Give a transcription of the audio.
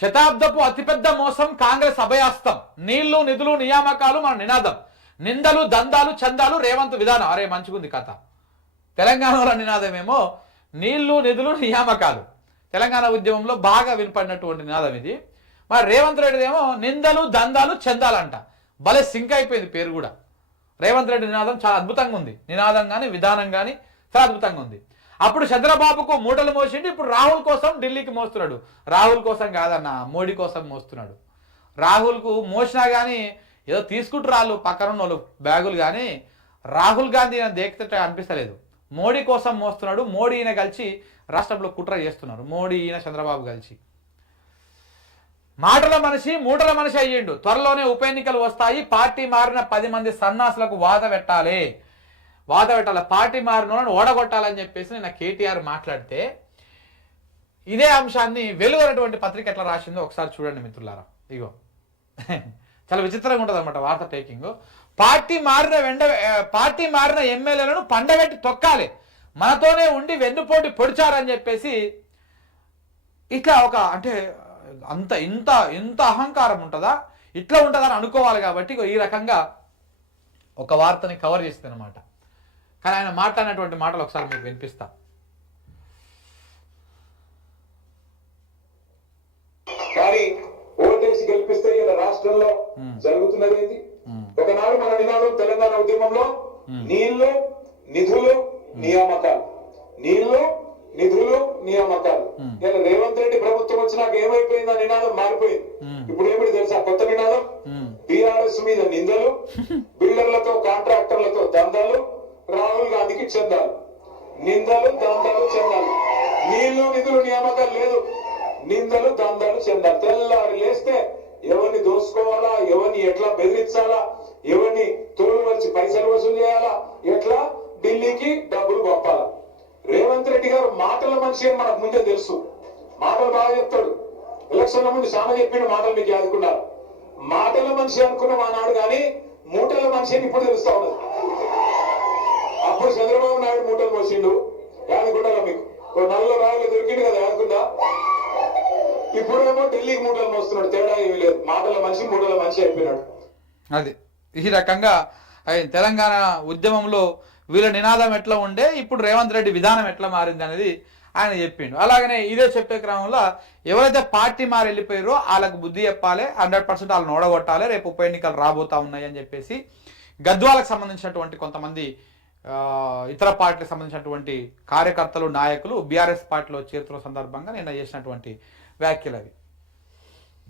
శతాబ్దపు అతిపెద్ద మోసం కాంగ్రెస్ అభయాస్తం. నీళ్లు నిధులు నియామకాలు మన నినాదం. నిందలు దందాలు చందాలు రేవంత్ విధానం. అరే మంచిగుంది కథ. తెలంగాణలో నినాదమేమో నీళ్లు నిధులు నియామకాలు. తెలంగాణ ఉద్యమంలో బాగా వినపడినటువంటి నినాదం ఇది. మరి రేవంత్ రెడ్డి ఏమో నిందలు దందాలు చందాలంట. భలే సింక్ అయిపోయింది పేరు కూడా. రేవంత్ రెడ్డి నినాదం చాలా అద్భుతంగా ఉంది. నినాదం కానీ విధానం కానీ చాలా అద్భుతంగా ఉంది. అప్పుడు చంద్రబాబుకు మూటలు మోసిండి, ఇప్పుడు రాహుల్ కోసం ఢిల్లీకి మోస్తున్నాడు. రాహుల్ కోసం కాదన్న, మోడీ కోసం మోస్తున్నాడు. రాహుల్కు మోసినా కానీ ఏదో తీసుకుంటారు వాళ్ళు పక్కన వాళ్ళు బ్యాగులు, కానీ రాహుల్ గాంధీ ఈయన దేకితే అనిపిస్తలేదు. మోడీ కోసం మోస్తున్నాడు. మోడీ ఈయన కలిసి రాష్ట్రంలో కుట్ర చేస్తున్నారు. మోడీ ఈయన చంద్రబాబు కలిసి మాటల మనిషి మూటల మనిషి అయ్యిండు. త్వరలోనే ఉప ఎన్నికలు వస్తాయి. పార్టీ మారిన 10 మంది సన్నాసులకు వాత పెట్టాలి. పార్టీ మారిన వాళ్ళని ఓడగొట్టాలని చెప్పేసి నిన్న కేటీఆర్ మాట్లాడితే, ఇదే అంశాన్ని వెలుగు అనేటువంటి పత్రిక ఎట్లా రాసిందో ఒకసారి చూడండి మిత్రులారా. ఇగో చాలా విచిత్రంగా ఉంటుంది అనమాట వార్త టేకింగ్. పార్టీ మారిన ఎమ్మెల్యేలను పండబెట్టి తొక్కాలి, మనతోనే ఉండి వెన్నుపోటీ పొడిచారని చెప్పేసి ఇట్లా ఒక అంటే ఇంత అహంకారం ఉంటుందా, ఇట్లా ఉంటుందని అనుకోవాలి. కాబట్టి ఈ రకంగా ఒక వార్తని కవర్ చేస్తుంది అనమాట. కానీ ఆయన మాట్లాడినటువంటి మాటలు ఒకసారి మీకు వినిపిస్తా. కానీ ఓటేసి గెలిపిస్తే ఇలా రాష్ట్రంలో జరుగుతున్నది ఏంటి? ఒకనాడు మన నినాదం తెలంగాణ ఉద్యమంలో నీళ్లు నిధులు నియామకాలు, నీళ్లు నిధులు నియామకాలు. ఇలా రేవంత్ రెడ్డి ప్రభుత్వం వచ్చినాక ఏమైపోయింది? ఆ నినాదం మారిపోయింది. ఇప్పుడు ఏమిటి తెలుసా కొత్త నినాదం? బీఆర్ఎస్ మీద నిందలు, బిల్డర్లతో కాంట్రాక్టర్లతో దందాలు, రాహుల్ గాంధీకి చందాలు. నిందలు దందాలు చందాలు. నీళ్లు నిధులు నియామకాలు లేదు, నిందలు దందాలు చందాలు. తెల్లారి లేస్తే ఎవరిని దోసుకోవాలా, ఎవరిని ఎట్లా బెదిరించాలా, ఎవరిని తోడు వచ్చి పైసలు వసూలు చేయాలా, ఎట్లా ఢిల్లీకి డబ్బులు పంపాలా. రేవంత్ రెడ్డి గారు మాటల మనిషి అని మనకు ముందే తెలుసు. మాటలు బాగా చెప్తాడు. ఎలక్షన్ల ముందు చాలా చెప్పిన మాటలు మీకు యాదుకున్నారు. మాటల మనిషి అనుకున్న ఆనాడు కానీ మూటల మనిషి అని ఇప్పుడు తెలుస్తా ఉన్నది. అప్పుడు చంద్రబాబు నాయుడు మూటలు మోసిండు యాదకుండాలో, మీకు నల్ల రాయలు దొరికింది కదా యాదకుండా. ఇప్పుడేమో ఢిల్లీకి మూటలు మోస్తున్నాడు. తేడా ఏమీ లేదు. మాటల మనిషి మూటల మనిషి అయిపోయినాడు. అది ఈ రకంగా తెలంగాణ ఉద్యమంలో వీళ్ళ నినాదం ఎట్లా ఉండే, ఇప్పుడు రేవంత్ రెడ్డి విధానం ఎట్లా మారింది అనేది ఆయన చెప్పిండు. అలాగనే ఇదే చెప్పే క్రమంలో ఎవరైతే పార్టీ మారి వెళ్ళిపోయారో వాళ్ళకు బుద్ధి చెప్పాలి, 100% వాళ్ళని ఓడగొట్టాలి. రేపు ఉప ఎన్నికలు రాబోతా ఉన్నాయి అని చెప్పేసి గద్వాలకు సంబంధించినటువంటి కొంతమంది ఇతర పార్టీలకు సంబంధించినటువంటి కార్యకర్తలు నాయకులు బీఆర్ఎస్ పార్టీలో చేరుతున్న సందర్భంగా నిన్న చేసినటువంటి వ్యాఖ్యలు అవి.